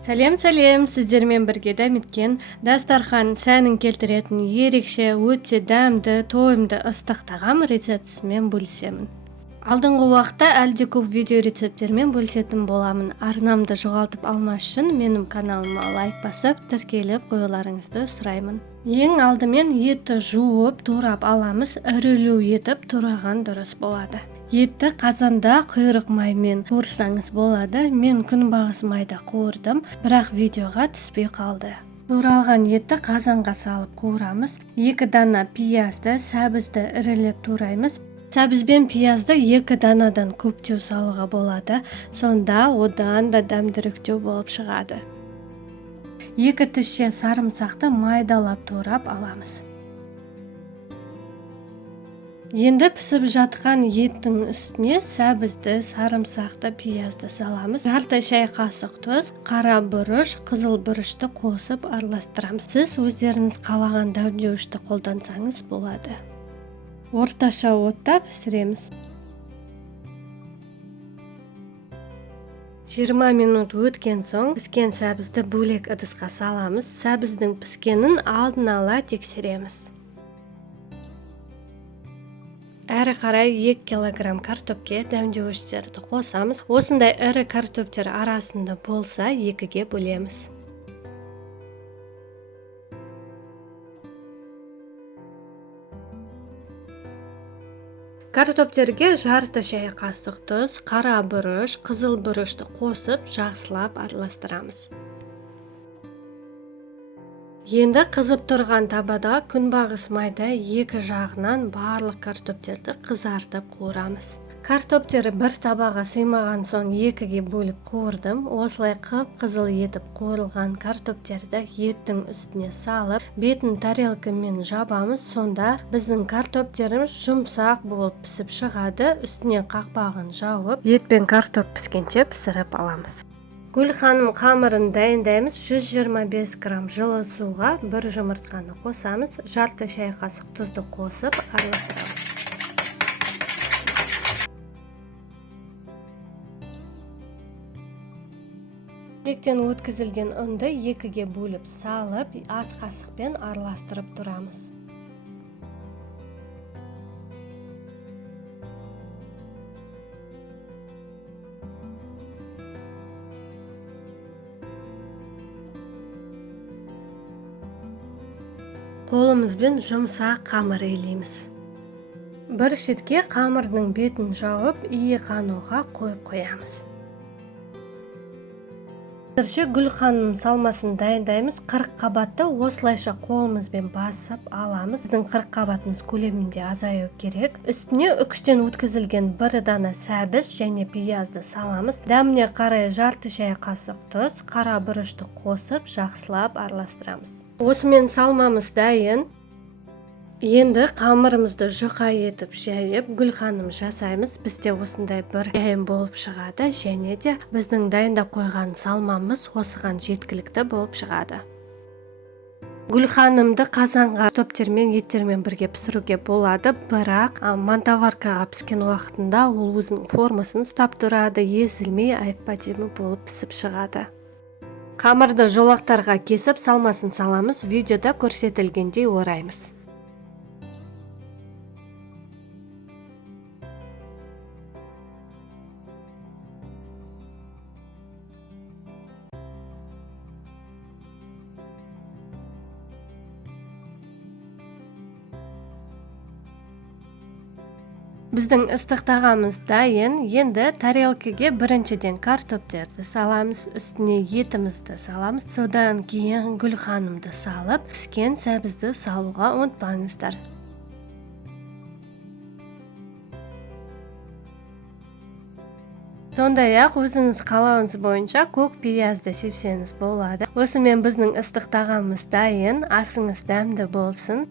Сәлем, сіздермен бірге дәметкен дастархан сәнін келтіретін ерекше, өте дәмді, тойымды ыстық тағам рецептісімен бөлісемін. Алдыңғы уақытта әлде көп видео рецепттермен бөлісетін боламын. Арнамды жоғалтып алмас үшін менің каналыма лайк басып, тіркеліп қоюларыңызды сұраймын. Ең алдымен етті жуып, турап аламыз, ірілеу етіп тураған дұрыс болады. Етті қазанда құйрық маймен қуырсаңыз болады. Мен күнбағыс майда қуырдым, бірақ видеоға түспей қалды. Туралған етті қазанға салып қуырамыз. 2 дана пиязды, сәбізді ірілеп тураймыз. Сәбіз бен пиязды 2 данадан көптеу салуға болады. Сонда одан да дәмдіректеу болып шығады. 2 тісше сарымсақты майдалап турап аламыз. Енді пісіп жатқан еттің үстіне сәбізді, сарымсақты, пиязды саламыз. Жарты шай қасық тұз, қара бұрыш, қызыл бұрышты қосып араластырамыз. Сіз өздеріңіз қалаған дәмдеуішті қолдансаңыз болады. Орташа отта пісіреміз. 20 минут өткен соң піскен сәбізді бөлек ыдысқа саламыз. Сәбіздің піскенін алдын ала тексереміз. Әрі қарай 2 килограмм картопке дәмдеуіштерді қосамыз. Осындай ірі картоптер арасында болса 2-ге бөлеміз. Картоптерге жарты шай қасық тұз, қара бұрыш, қызыл бұрышты қосып, жақсылап араластырамыз. Енді қызып тұрған табада күнбағыс майда 2 жағынан барлық картоптерді қызартып қуырамыз. Картоптері бір табаға сыймаған соң 2-ге бөліп қуырдым. Осылай қып-қызыл етіп қуырылған картоптерді еттің үстіне салып, бетін тарелкамен жабамыз. Сонда біздің картоптеріміз жұмсақ болып пісіп шығады. Үстіне қақпағын жауып, ет пен картоп піскенше пісіріп аламыз. Гүлханым қамырын дайындаймыз. 125 грамм жылы суға 1 жұмыртқаны қосамыз. Жарты шай қасық тұзды қосып араластырамыз. Еттен өткізілген ұнды 2-ге бөліп салып, ас қасықпен араластырып тұрамыз. Қолымызбен жұмсақ қамыр илейміз. Бір шетке қамырдың бетін жауып, ие қануға қойып қоямыз. Қазірше Гүлханым салмасын дайындаймыз. 40 қабатты осылайша қолымызбен басып аламыз. Біздің 40 қабатымыз көлемінде азаю керек. Үстіне 3-тен өткізілген 1 дана сәбіз және пиязды саламыз. Дәміне қарай жарты шай қасық тұз, қара бұрышты қосып, жақсылап араластырамыз. Осымен салмамыз дайын. Енді қамырымызды жұқа етіп жайып, Гүлханым жасаймыз. Бізде осындай бір жайым болып шығады, және де біздің дайындап қойған салмамыз осыған жеткілікті болып шығады. Гүлханымды қазанға картоптермен, еттермен бірге пісіруге болады, бірақ мантаваркаға піскен уақытында ол өзінің формасын ұстап тұрады, езілмей айып-әдемі болып пісіп шығады. Қамырды жолақтарға кесіп, салмасын саламыз. Видеода көрсетілгендей ораймыз. Біздің ыстық тағамыз дайын. Енді тарелкаге біріншіден картоптерді саламыз, үстіне етімізді саламыз. Содан кейін Гүлханымды салып, піскен сәбізді салуға ұмытпаңыздар. Сондай-ақ өзіңіз қалауыңыз бойынша көк пиязды сепсеңіз болады. Осымен біздің ыстық тағамыз дайын. Асыңыз дәмді болсын.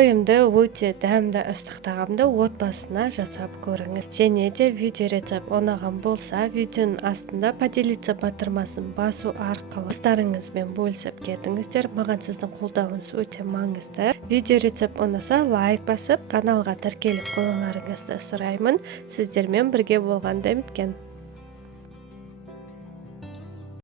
тоюмду өтө даамдуу ыстык тагамды отбасына жасап көрүңүз. Және де видео рецепт унаган болса, видеонун астында поделиться батырмасын басуу аркылуу досторуңуз менен бөлүшүп кетиңиздер. Мага сиздин колдооңуз өтө маңызды. Видео рецепт унаса лайк басып, каналга тиркелип коюуларыңызды сураймын. Сиздер менен бирге болгондо үмүткөн.